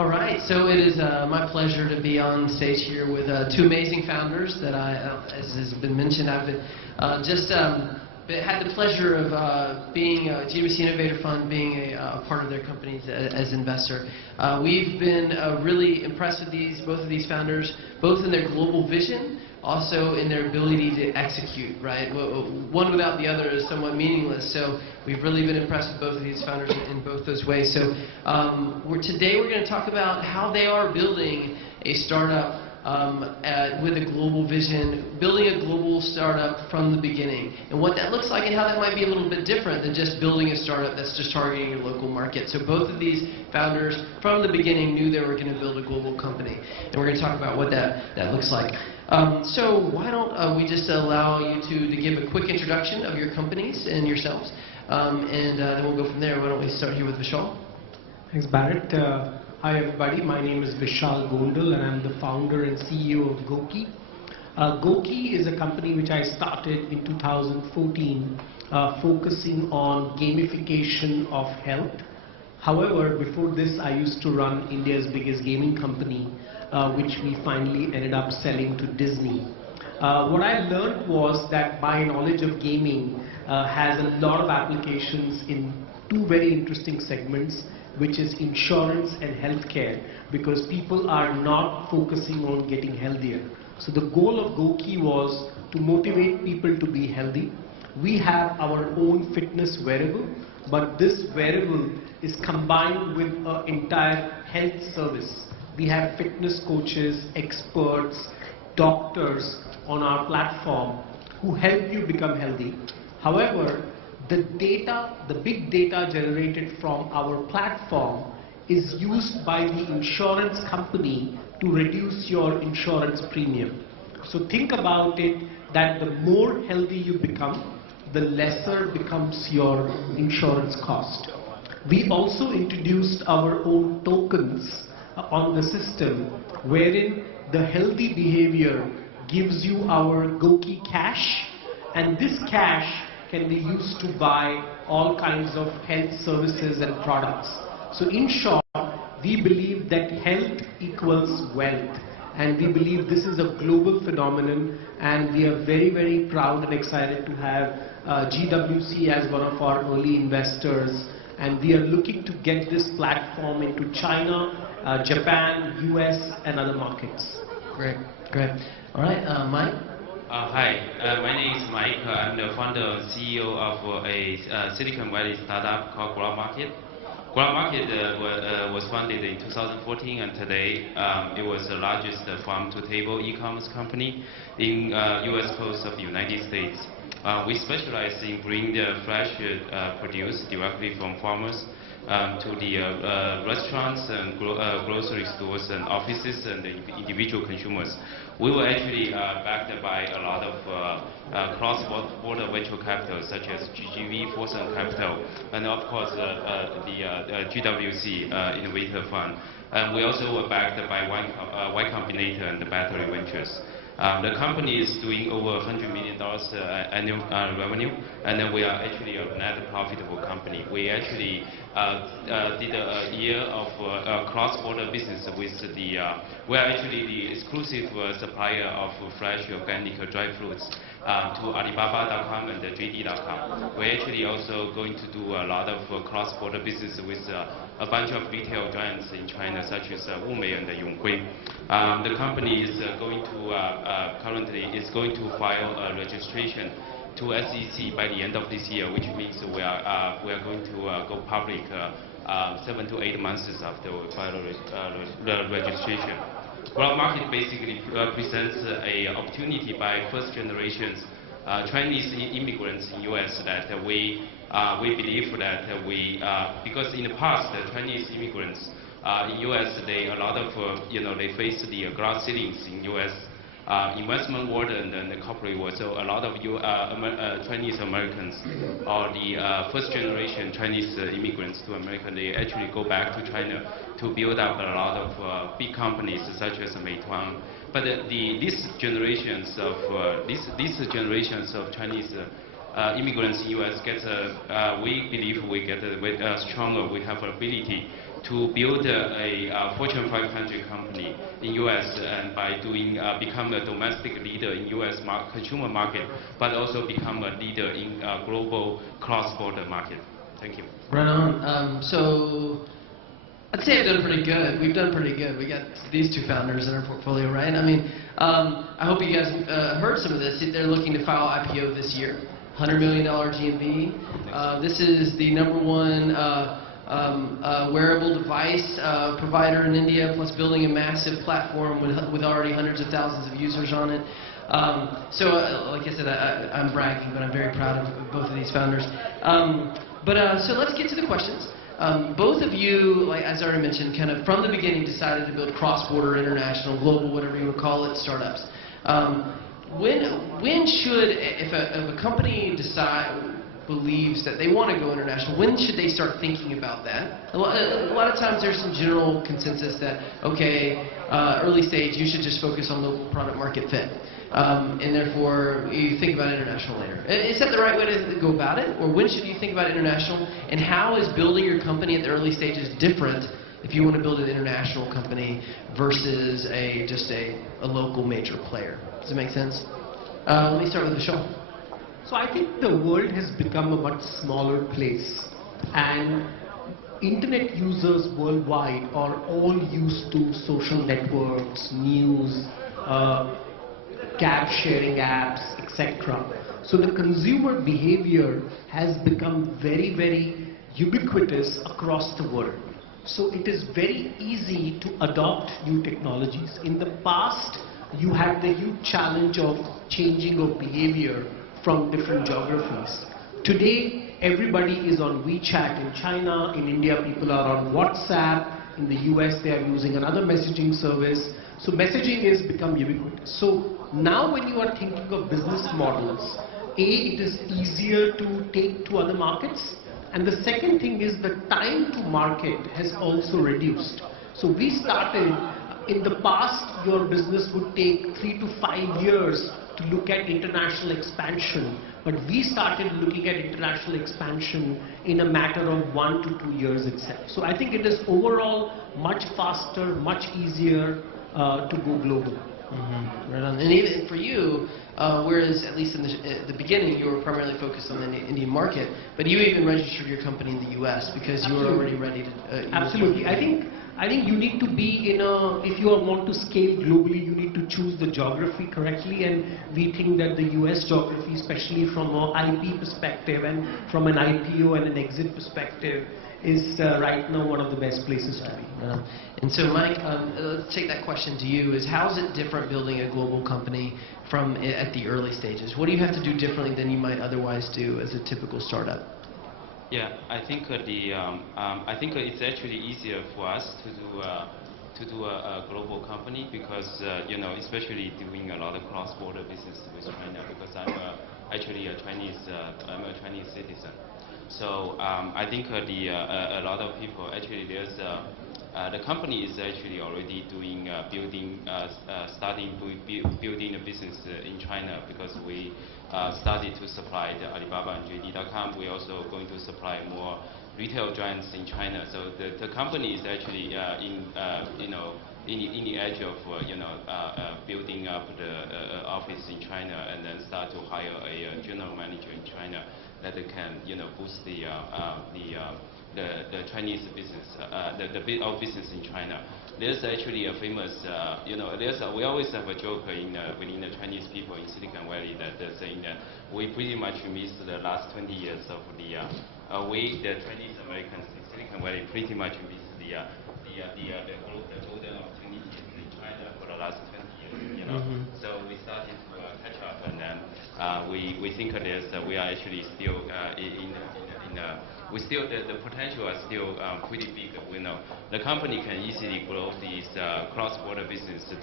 All right, so it is my pleasure to be on stage here with two amazing founders that as has been mentioned, I've been had the pleasure of being GMIC Innovator Fund, being a part of their companies as investor. We've been really impressed with both of these founders, both in their global vision, also in their ability to execute, right? One without the other is somewhat meaningless, so we've really been impressed with both of these founders in both those ways. So today we're going to talk about how they are building a startup with a global vision, building a global startup from the beginning, and what that looks like and how that might be a little bit different than just building a startup that's just targeting your local market. So both of these founders from the beginning knew they were going to build a global company, and we're going to talk about what that looks like. So why don't we just allow you to give a quick introduction of your companies and yourselves, and then we'll go from there. Why don't we start here with Vishal? Thanks, Barrett. Hi everybody, my name is Vishal Gondal and I'm the founder and CEO of GOQii. GOQii is a company which I started in 2014 focusing on gamification of health. However, before this I used to run India's biggest gaming company, which we finally ended up selling to Disney. What I learned was that my knowledge of gaming has a lot of applications in two very interesting segments, which is insurance and healthcare, because people are not focusing on getting healthier. So the goal of GoQii was to motivate people to be healthy. We have our own fitness wearable, but this wearable is combined with an entire health service. We have fitness coaches, experts, doctors on our platform who help you become healthy. However, the big data generated from our platform is used by the insurance company to reduce your insurance premium. So think about it that the more healthy you become, the lesser becomes your insurance cost. We also introduced our own tokens on the system, wherein the healthy behavior gives you our GoQii cash, and this cash can be used to buy all kinds of health services and products. So in short, we believe that health equals wealth, and we believe this is a global phenomenon, and we are very, very proud and excited to have GWC as one of our early investors, and we are looking to get this platform into China, Japan, US and other markets. Great, great. All right, Mike? Hi, my name is Mike. I'm the founder and CEO of a Silicon Valley startup called GrubMarket. GrubMarket was founded in 2014, and today it was the largest farm-to-table e-commerce company in U.S. coast of the United States. We specialize in bringing the fresh produce directly from farmers to the restaurants and grocery stores and offices and the individual consumers. We were actually backed by a lot of cross-border venture capital such as GGV, Force and Capital, and of course the GWC Innovator Fund. And we also were backed by Y Combinator and the Battery Ventures. The company is doing over $100 million annual revenue, and then we are actually a net profitable company. We actually did a year of cross-border business with we are actually the exclusive supplier of fresh organic dry fruits to Alibaba.com and JD.com. We're actually also going to do a lot of cross-border business with a bunch of retail giants in China, such as Wumei and YongGui. The company is currently going to file a registration to SEC by the end of this year, which means we are going to go public 7 to 8 months after we file the registration. GrubMarket basically presents an opportunity by first generations Chinese immigrants in US that we believe that because in the past Chinese immigrants in US a lot of they face the glass ceilings in US investment world and the corporate world. So a lot of Chinese Americans or the first generation Chinese immigrants to America, they actually go back to China to build up a lot of big companies such as Meituan. But these generations of Chinese immigrants in US we believe we get stronger. We have ability to build a Fortune 500 company in U.S. and by become a domestic leader in U.S. consumer market, but also become a leader in global cross-border market. Thank you. Right on. So I'd say I've done pretty good. We've done pretty good. We got these two founders in our portfolio, right? I mean, I hope you guys heard some of this. They're looking to file IPO this year. $100 million GMV. This is the #1 wearable device provider in India, plus building a massive platform with already hundreds of thousands of users on it. Like I said, I'm bragging, but I'm very proud of both of these founders. So let's get to the questions. Both of you, like as I already mentioned, kind of from the beginning decided to build cross-border, international, global, whatever you would call it, startups. When should, if a company believes that they want to go international, when should they start thinking about that? A lot of times there's some general consensus that, okay, early stage, you should just focus on the product market fit. And therefore, you think about international later. Is that the right way to go about it? Or when should you think about international? And how is building your company at the early stages different if you want to build an international company versus just a local major player? Does it make sense? Let me start with Vishal. So I think the world has become a much smaller place, and internet users worldwide are all used to social networks, news, cab sharing apps, etc. So the consumer behavior has become very, very ubiquitous across the world. So it is very easy to adopt new technologies. In the past, you had the huge challenge of changing of behavior from different geographies. Today, everybody is on WeChat in China. In India, people are on WhatsApp. In the US, they are using another messaging service. So messaging has become ubiquitous. So now when you are thinking of business models, it is easier to take to other markets. And the second thing is the time to market has also reduced. So we started, in the past, your business would take 3 to 5 years to look at international expansion. But we started looking at international expansion in a matter of 1 to 2 years itself. So I think it is overall much faster, much easier to go global. Mm-hmm. Right on. And even for you, whereas at least in the beginning you were primarily focused on the Indian market, but you even registered your company in the U.S. because you were already ready to. Absolutely. I think you need to be in a. If you want to scale globally, you need to choose the geography correctly, and we think that the U.S. geography, especially from an IP perspective and from an IPO and an exit perspective, is right now one of the best places to be. And so, Mike, let's take that question to you. Is how is it different building a global company from at the early stages? What do you have to do differently than you might otherwise do as a typical startup? Yeah, I think it's actually easier for us to do a global company because especially doing a lot of cross-border business with China because I'm actually a Chinese citizen. So I think a lot of people actually the company is actually already starting building a business in China because we started to supply the Alibaba and JD.com. We're also going to supply more retail giants in China. So the company is actually in the edge of building up the office in China and then start to hire a general manager in China that can boost the Chinese business, our business in China. There's actually a famous, we always have a joke within the Chinese people in Silicon Valley that they're saying that we pretty much missed the last 20 years of the Chinese Americans in Silicon Valley pretty much missed the golden opportunities in China for the last 20 years. Mm-hmm. So we started to catch up, and then we think we are actually still the potential is still pretty big. We know the company can easily grow this cross-border business to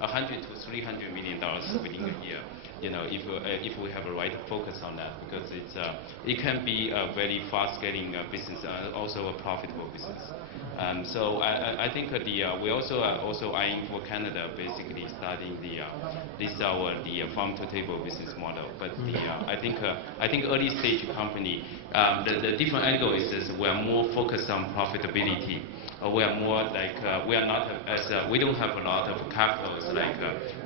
$100 to $300 million within a year. If we have a right focus on that, because it can be a very fast-scaling business, also a profitable business. So I think we also are eyeing for Canada, basically starting the farm-to-table business model. But I think early-stage company, the different angle is we are more focused on profitability we are more like we are not as we don't have a lot of capitals like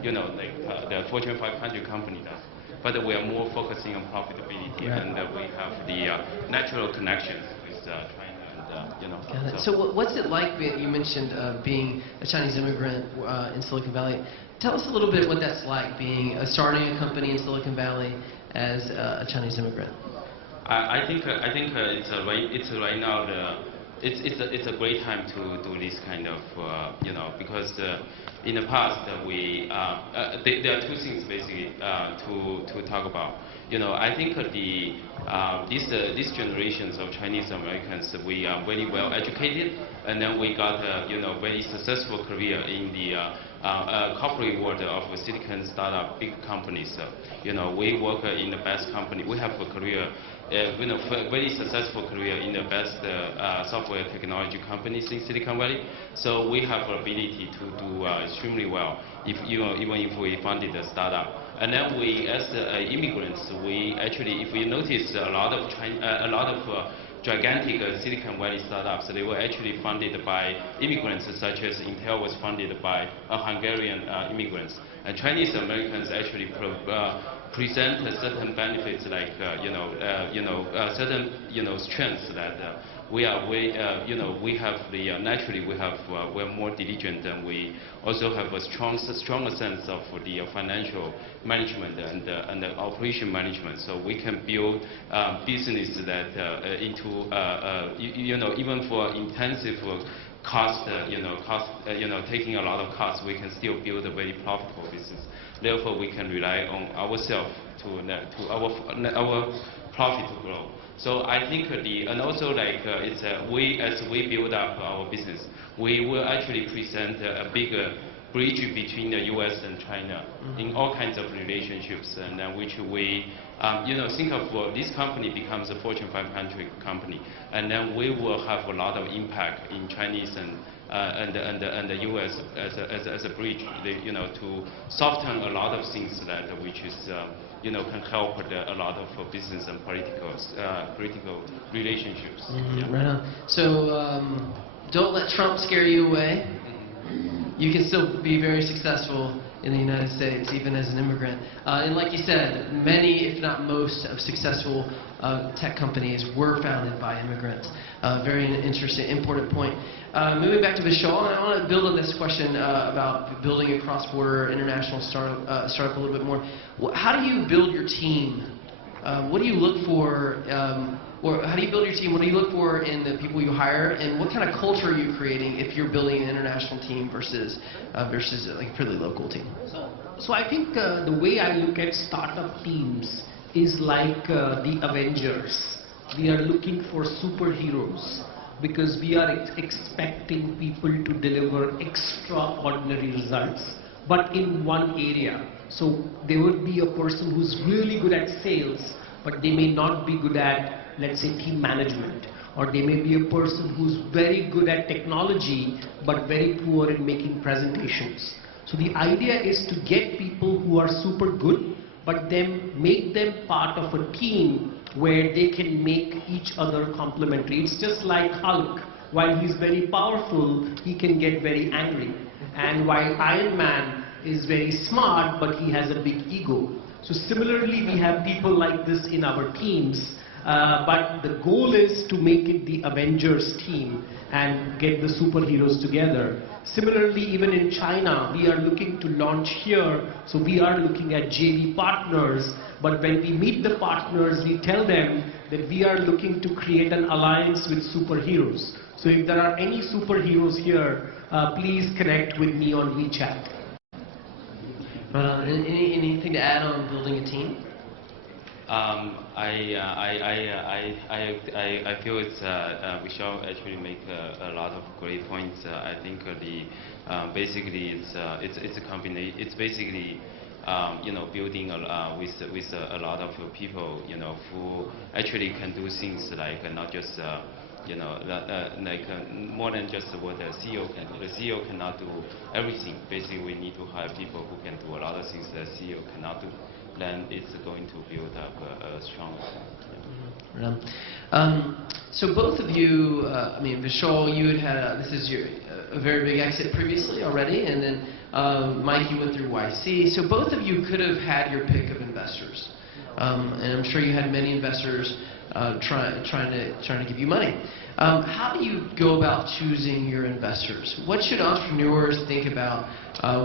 the Fortune 500 company does. But we are more focusing on profitability, and we have the natural connections with China, and So what's it like? You mentioned being a Chinese immigrant in Silicon Valley. Tell us a little bit what that's like, starting a company in Silicon Valley as a Chinese immigrant. I think it's right now it's a great time to do this kind of because in the past there are two things basically to talk about. I think these generations of Chinese Americans, we are very well educated, and then we got very successful career in the corporate world of Silicon startup big companies. We work in the best company. We have a career. Very successful career in the best software technology companies in Silicon Valley. So we have the ability to do extremely well, even if we funded a startup. And then we, as immigrants, we actually, if you notice, a lot of gigantic Silicon Valley startups, they were actually funded by immigrants, such as Intel was funded by Hungarian immigrants. And Chinese Americans actually present certain benefits, like certain strengths that we have the naturally we're more diligent, and we also have a stronger sense of the financial management and the operation management. So we can build business that into even for intensive cost, taking a lot of costs, we can still build a very profitable business. Therefore, we can rely on ourselves to our profit to grow. So I think and also like as we build up our business, we will actually present a bigger bridge between the U.S. and China in all kinds of relationships, and which we think of this company becomes a Fortune 500 company, and then we will have a lot of impact in Chinese and the U.S. as a bridge, to soften a lot of things that which is can help a lot of business and political relationships. Right on. So don't let Trump scare you away. You can still be very successful in the United States, even as an immigrant. And like you said, many, if not most, of successful tech companies were founded by immigrants. Very interesting, important point. Moving back to Vishal, and I want to build on this question about building a cross-border international startup a little bit more. How do you build your team? What do you look for? Or how do you build your team? What do you look for in the people you hire? And what kind of culture are you creating if you're building an international team versus like a pretty local team? So I think the way I look at startup teams is like the Avengers. We are looking for superheroes because we are expecting people to deliver extraordinary results, but in one area. So there would be a person who's really good at sales, but they may not be good at, let's say, team management. Or they may be a person who's very good at technology, but very poor in making presentations. So the idea is to get people who are super good, but then make them part of a team where they can make each other complementary. It's just like Hulk. While he's very powerful, he can get very angry. And while Iron Man is very smart, but he has a big ego. So similarly, we have people like this in our teams. But the goal is to make it the Avengers team and get the superheroes together. Similarly, even in China, we are looking to launch here, so we are looking at JV partners. But when we meet the partners, we tell them that we are looking to create an alliance with superheroes. So if there are any superheroes here, please connect with me on WeChat. Anything to add on building a team? I feel Vishal actually make a lot of great points. I think basically it's a combination. It's basically building with a lot of people who actually can do things like not just more than just what the CEO can do. The CEO cannot do everything. Basically, we need to hire people who can do a lot of things the CEO cannot do. Then it's going to build up a strong. So both of you, I mean, Vishal, you had this is a very big exit previously already, and then Mike, you went through YC. So both of you could have had your pick of investors, and I'm sure you had many investors trying to give you money. How do you go about choosing your investors? What should entrepreneurs think about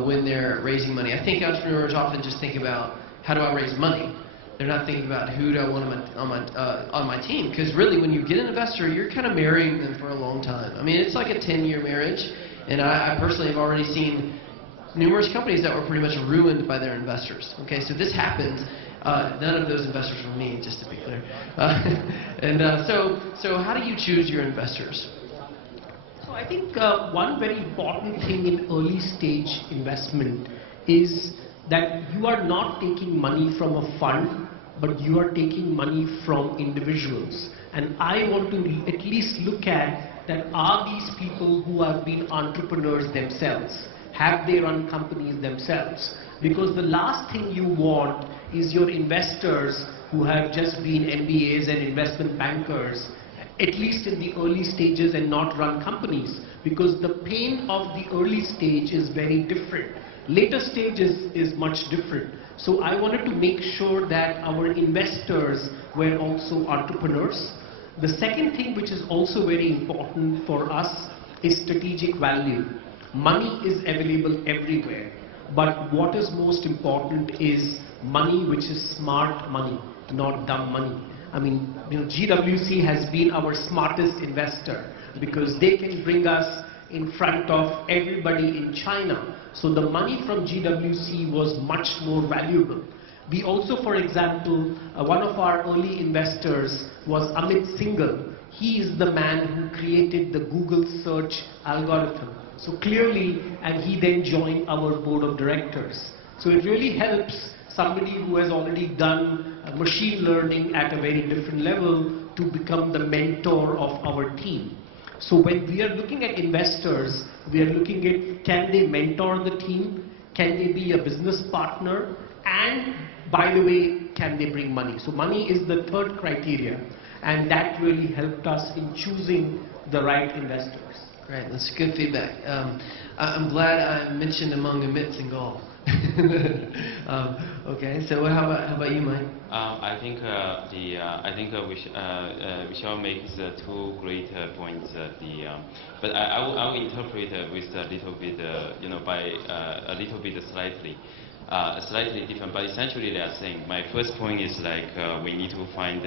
when they're raising money? I think entrepreneurs often just think about, how do I raise money? They're not thinking about, who do I want on my team, because really when you get an investor, you're kind of marrying them for a long time. I mean, it's like a 10-year marriage, and I personally have already seen numerous companies that were pretty much ruined by their investors. Okay, so this happened. None of those investors were me, just to be clear. So how do you choose your investors? So I think one very important thing in early stage investment is that you are not taking money from a fund, but you are taking money from individuals. And I want to at least look at that, are these people who have been entrepreneurs themselves? Have they run companies themselves? Because the last thing you want is your investors who have just been MBAs and investment bankers, at least in the early stages, and not run companies. Because the pain of the early stage is very different. Later stage is much different. So I wanted to make sure that our investors were also entrepreneurs. The second thing which is also very important for us is strategic value. Money is available everywhere, but what is most important is money which is smart money, not dumb money. I mean, GWC has been our smartest investor because they can bring us in front of everybody in China. So the money from GWC was much more valuable. We also, for example, one of our early investors was Amit Singhal. He is the man who created the Google search algorithm. So clearly, and he then joined our board of directors. So it really helps somebody who has already done machine learning at a very different level to become the mentor of our team. So when we are looking at investors, we are looking at, can they mentor the team? Can they be a business partner? And by the way, can they bring money? So money is the third criteria. And that really helped us in choosing the right investors. Great, that's good feedback. I'm glad I mentioned among Amit Singhal. Okay, so how about you, Mike? I think Vishal makes two great points. But I will interpret with a little bit, by a little bit slightly different. But essentially, they are saying my first point is like we need to find.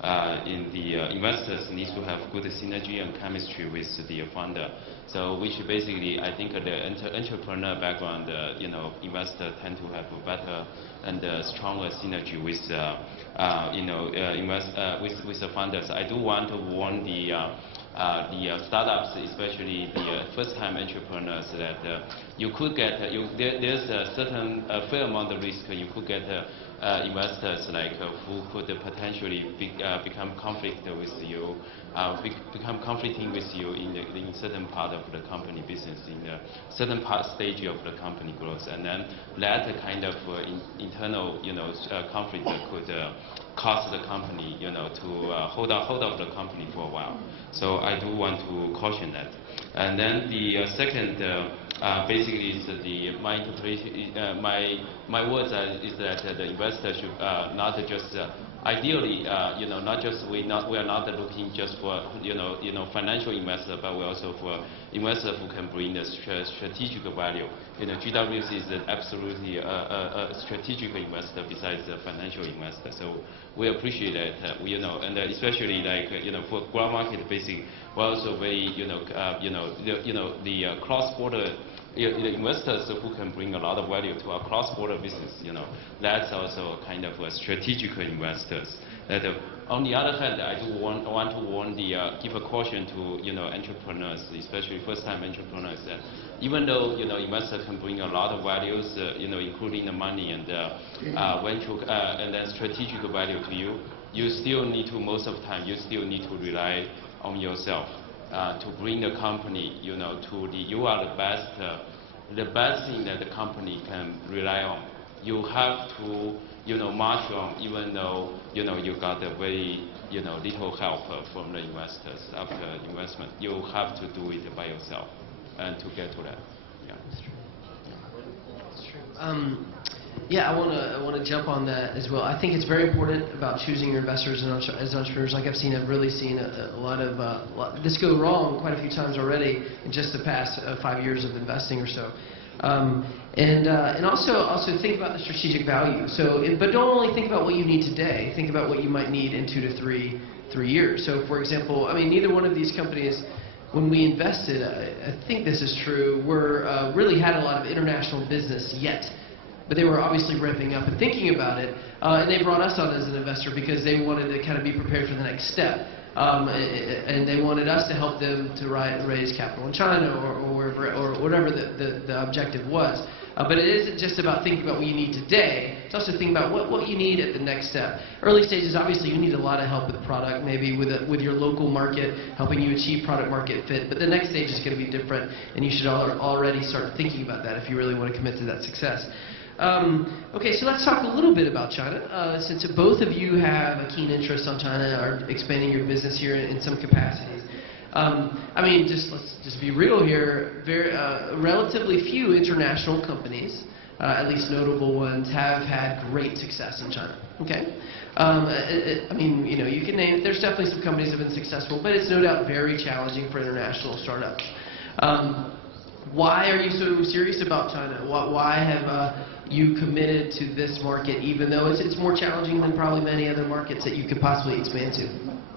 Investors need to have good synergy and chemistry with the founder. So, which basically, I think the entrepreneur background, investors tend to have a better and stronger synergy with, with the founders. I do want to warn the startups, especially the first-time entrepreneurs, that you could get there's a certain fair amount of risk. You could get investors who could potentially become conflicting with you in certain part of the company business, in a certain stage of the company growth, and then that kind of internal conflict could cost the company to hold up the company for a while. So I do want to caution that. And then the second basically is my interpretation, my words is that the investor should not just ideally, not just we are not looking just for financial investor, but we also for investor who can bring the strategic value. GWC is absolutely a strategic investor besides a financial investor. So we appreciate that. And especially for GrubMarket, basically, we're also very the cross-border. The investors who can bring a lot of value to our cross-border business, that's also kind of a strategic investors. On the other hand, I do want to warn give a caution to entrepreneurs, especially first-time entrepreneurs, that even though investors can bring a lot of values, including the money and venture and then strategic value to you, you still need to most of the time you still need to rely on yourself. To bring the company, you are the best thing that the company can rely on. You have to march on, even though, you got a very, little help from the investors after investment. You have to do it by yourself and to get to that. Yeah. That's true. That's true. Yeah, I want to jump on that as well. I think it's very important about choosing your investors as entrepreneurs. Like I've really seen a lot of this go wrong quite a few times already in just the past 5 years of investing or so. And also think about the strategic value. So, but don't only think about what you need today. Think about what you might need in 2 to 3 years. So, for example, I mean, neither one of these companies, when we invested, I think this is true, really had a lot of international business yet. But they were obviously ramping up and thinking about it, and they brought us on as an investor because they wanted to kind of be prepared for the next step, and they wanted us to help them to raise capital in China or wherever, or whatever the objective was. But it isn't just about thinking about what you need today. It's also thinking about what you need at the next step. Early stages, obviously, you need a lot of help with the product, maybe with your local market, helping you achieve product market fit. But the next stage is going to be different, and you should already start thinking about that if you really want to commit to that success. Okay, so let's talk a little bit about China. Since both of you have a keen interest on China, are expanding your business here in some capacities. I mean, let's just be real here. Relatively few international companies, at least notable ones, have had great success in China. Okay, I mean, you can name. There's definitely some companies that have been successful, but it's no doubt very challenging for international startups. Why are you so serious about China? Why have you committed to this market, even though it's more challenging than probably many other markets that you could possibly expand to?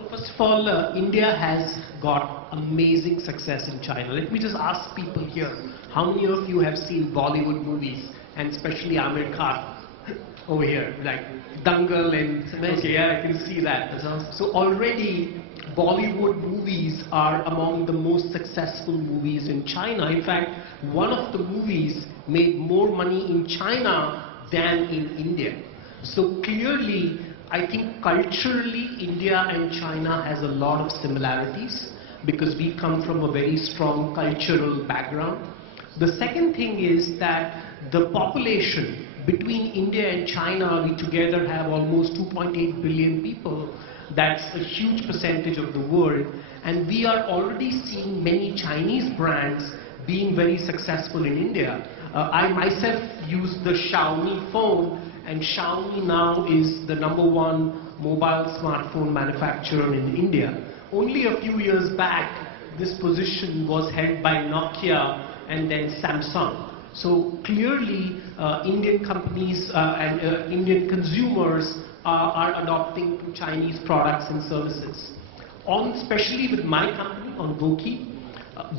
First of all, India has got amazing success in China. Let me just ask people here, how many of you have seen Bollywood movies, and especially Amir Khan over here, like Dangal and... Okay, yeah, I can see that. That's awesome. So already, Bollywood movies are among the most successful movies in China. In fact, one of the movies made more money in China than in India. So clearly, I think culturally, India and China has a lot of similarities because we come from a very strong cultural background. The second thing is that the population between India and China, we together have almost 2.8 billion people. That's a huge percentage of the world, and we are already seeing many Chinese brands being very successful in India. I myself use the Xiaomi phone, and Xiaomi now is the #1 mobile smartphone manufacturer in India. Only a few years back, this position was held by Nokia and then Samsung. So clearly, Indian companies and Indian consumers are adopting to Chinese products and services. Especially with my company, on GOQii,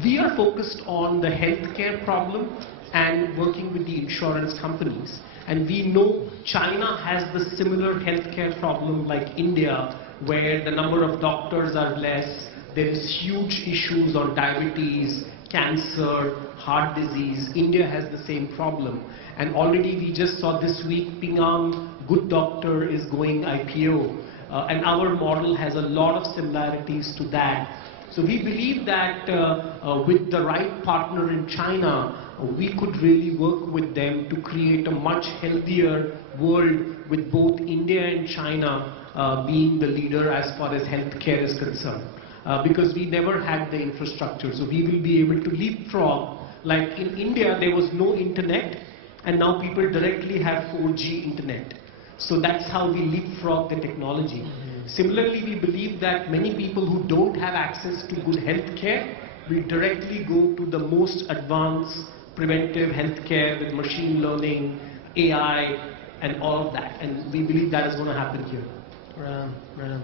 we are focused on the healthcare problem and working with the insurance companies. And we know China has the similar healthcare problem like India, where the number of doctors are less, there is huge issues on diabetes, cancer, heart disease. India has the same problem. And already we just saw this week, Ping An Good Doctor is going IPO. And our model has a lot of similarities to that. So we believe that with the right partner in China, we could really work with them to create a much healthier world with both India and China being the leader as far as healthcare is concerned. Because we never had the infrastructure, so we will be able to leapfrog. Like in India, there was no internet, and now people directly have 4G internet. So that's how we leapfrog the technology. Similarly, we believe that many people who don't have access to good healthcare will directly go to the most advanced preventive healthcare with machine learning, AI, and all of that. And we believe that is going to happen here. Right.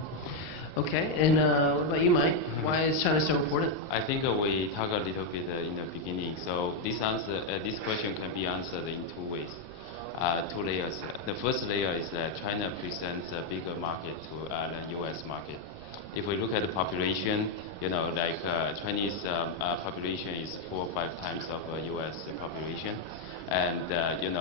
Okay, and what about you, Mike? Why is China so important? I think we talked a little bit in the beginning. So this question can be answered in 2 ways, 2 layers. The first layer is that China presents a bigger market to the U.S. market. If we look at the population, like Chinese population is 4 or 5 times of U.S. population. And and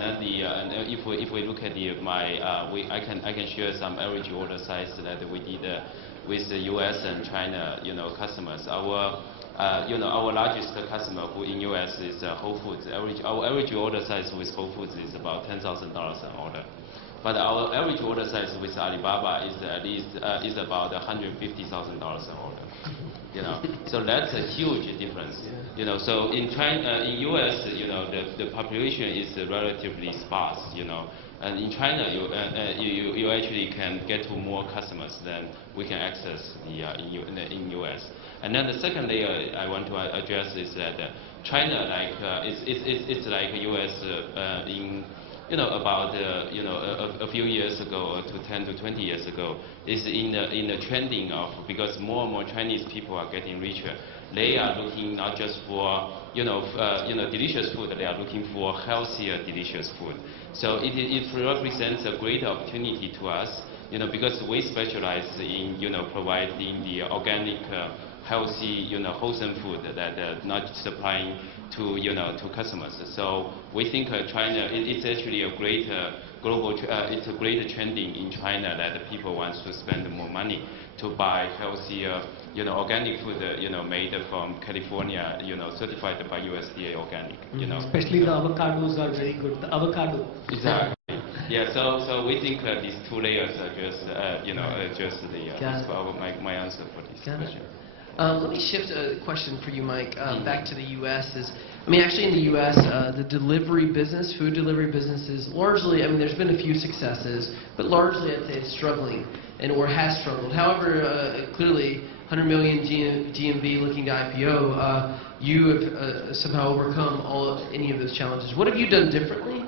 then if we look at I can share some average order size that we did with the U.S. and China customers. Our our largest customer who in US is Whole Foods. Our average order size with Whole Foods is about $10,000 an order. But our average order size with Alibaba is at least is about $150,000 an order. So that's a huge difference. So in China, in US, the population is relatively sparse. And in China, you actually can get to more customers than we can access in US. And then the second layer I want to address is that China, it's like US in about a few years ago, to 10 to 20 years ago, is in the trending of, because more and more Chinese people are getting richer. They are looking not just for delicious food, they are looking for healthier, delicious food. So it represents a great opportunity to us, because we specialize in providing the organic, healthy, wholesome food that not supplying to customers. So we think China, it's actually a great global, it's a great trending in China that people want to spend more money to buy healthier, organic food, made from California, certified by USDA organic, Especially the avocados are very good. The avocado. Exactly. Yeah. So we think these two layers are just, just my answer for this question. Let me shift a question for you, Mike, back to the U.S. Actually in the U.S., the delivery business, food delivery business is largely, there's been a few successes, but largely I'd say it's struggling, or has struggled. However, clearly, 100 million GMV looking to IPO, you have somehow overcome any of those challenges. What have you done differently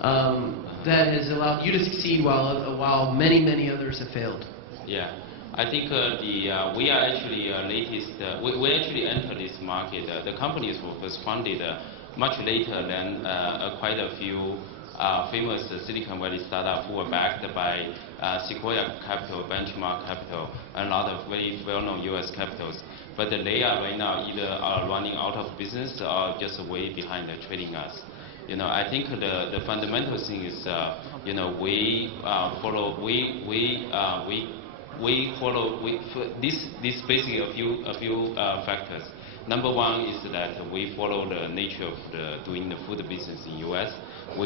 that has allowed you to succeed while many others have failed? Yeah. I think we are actually latest. We actually entered this market. The company was founded much later than quite a few famous Silicon Valley startups who were backed by Sequoia Capital, Benchmark Capital, and a lot of very well-known U.S. capitals. But they are right now either are running out of business or just way behind trading us. I think the fundamental thing is, this basically a few factors. Number one is that we follow the nature of doing the food business in U.S. A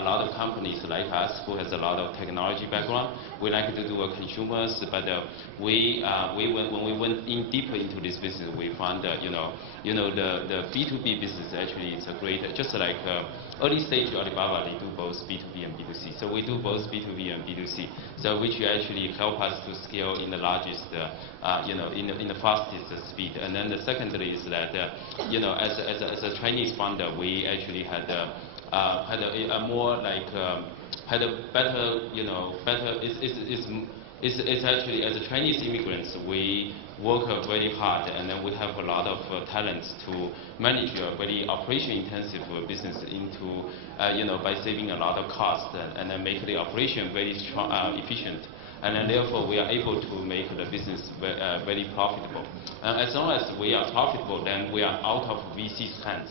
lot of companies like us who has a lot of technology background, we like to do consumers, but when we went in deeper into this business, we found that the B2B business actually is a great, just like early stage Alibaba, they do both B2B and B2C. So we do both B2B and B2C, so which actually help us to scale in the largest, in the fastest speed. And then the secondary is that, as a Chinese founder, we actually had a more like had a better, it's actually, as a Chinese immigrants, we work very hard, and then we have a lot of talents to manage a very operation-intensive business into, by saving a lot of cost and then make the operation very strong, efficient. And then therefore we are able to make the business very profitable. And as long as we are profitable, then we are out of VC's hands.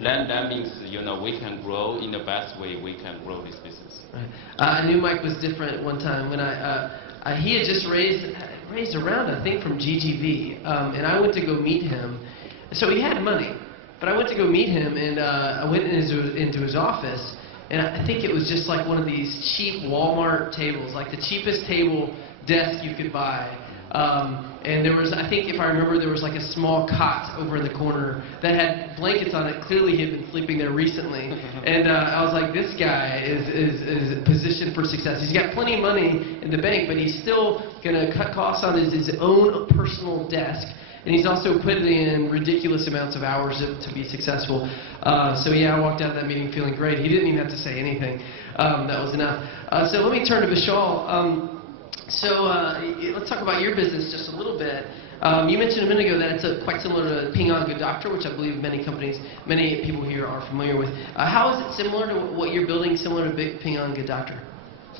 Then that means, we can grow in the best way we can grow this business. Right. I knew Mike was different one time when he had just raised around, I think, from GGV, and I went to go meet him. So he had money, but I went to go meet him, and I went into his office, and I think it was just like one of these cheap Walmart tables, like the cheapest table desk you could buy. And there was, I think if I remember, there was like a small cot over in the corner that had blankets on it. Clearly he had been sleeping there recently. And I was like, this guy is positioned for success. He's got plenty of money in the bank, but he's still going to cut costs on his own personal desk. And he's also putting in ridiculous amounts of hours to be successful. So yeah, I walked out of that meeting feeling great. He didn't even have to say anything. That was enough. So let me turn to Vishal. Let's talk about your business just a little bit. You mentioned a minute ago that it's quite similar to Ping An Good Doctor, which I believe many people here are familiar with. How is it similar to what you're building, similar to Ping An Good Doctor?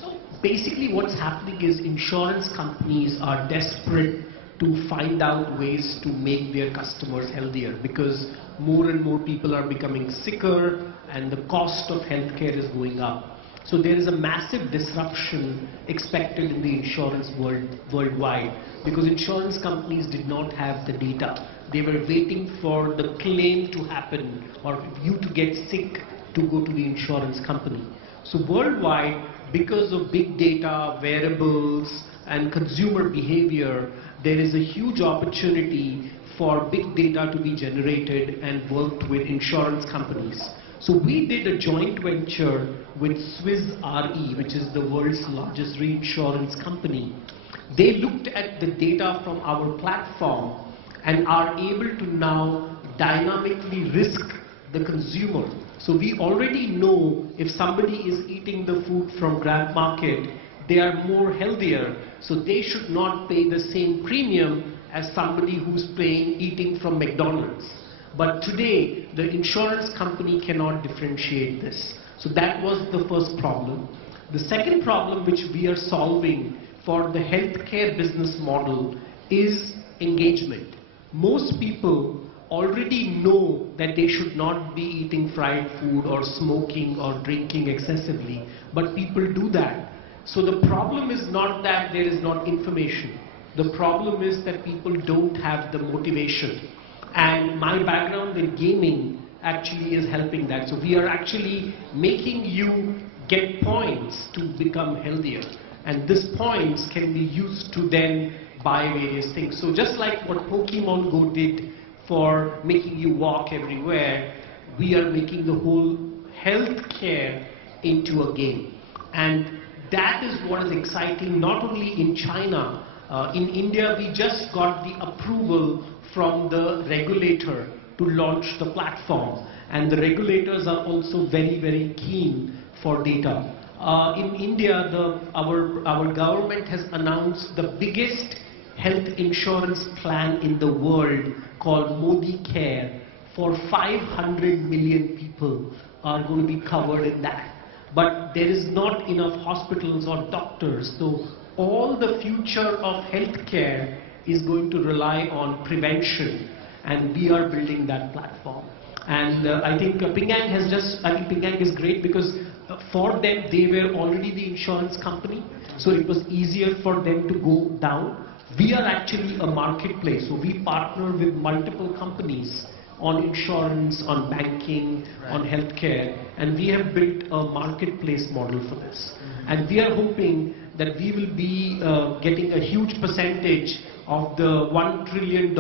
So basically what's happening is insurance companies are desperate to find out ways to make their customers healthier, because more and more people are becoming sicker and the cost of healthcare is going up. So there is a massive disruption expected in the insurance world worldwide, because insurance companies did not have the data. They were waiting for the claim to happen or you to get sick to go to the insurance company. So worldwide, because of big data, wearables, and consumer behavior, there is a huge opportunity for big data to be generated and worked with insurance companies. So we did a joint venture with Swiss Re, which is the world's largest reinsurance company. They looked at the data from our platform and are able to now dynamically risk the consumer. So we already know if somebody is eating the food from GrubMarket, they are more healthier, so they should not pay the same premium as somebody who's eating from McDonald's. But today, the insurance company cannot differentiate this. So that was the first problem. The second problem which we are solving for the healthcare business model is engagement. Most people already know that they should not be eating fried food or smoking or drinking excessively, but people do that. So the problem is not that there is not information. The problem is that people don't have the motivation. And my background in gaming actually is helping that. So we are actually making you get points to become healthier. And these points can be used to then buy various things. So just like what Pokemon Go did for making you walk everywhere, we are making the whole healthcare into a game. And that is what is exciting, not only in China. In India, we just got the approval from the regulator to launch the platform. And the regulators are also very, very keen for data. In India, our government has announced the biggest health insurance plan in the world called Modi Care. For 500 million people are going to be covered in that. But there is not enough hospitals or doctors. So all the future of healthcare is going to rely on prevention, and we are building that platform. And I think Ping An is great because for them, they were already the insurance company, so it was easier for them to go down. We are actually a marketplace, so we partner with multiple companies on insurance, on banking, on healthcare, and we have built a marketplace model for this. And we are hoping that we will be getting a huge percentage of the $1 trillion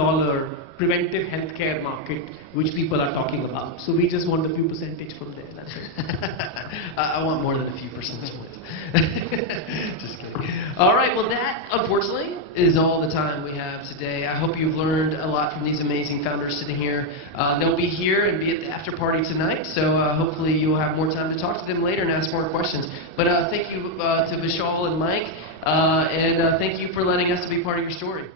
preventive healthcare market which people are talking about. So we just want a few percentage from there, that's it. I want more than a few percentage points. Just kidding. All right, well that, unfortunately, is all the time we have today. I hope you've learned a lot from these amazing founders sitting here. They'll be here and be at the after party tonight, so hopefully you'll have more time to talk to them later and ask more questions. But thank you to Vishal and Mike, and thank you for letting us be part of your story.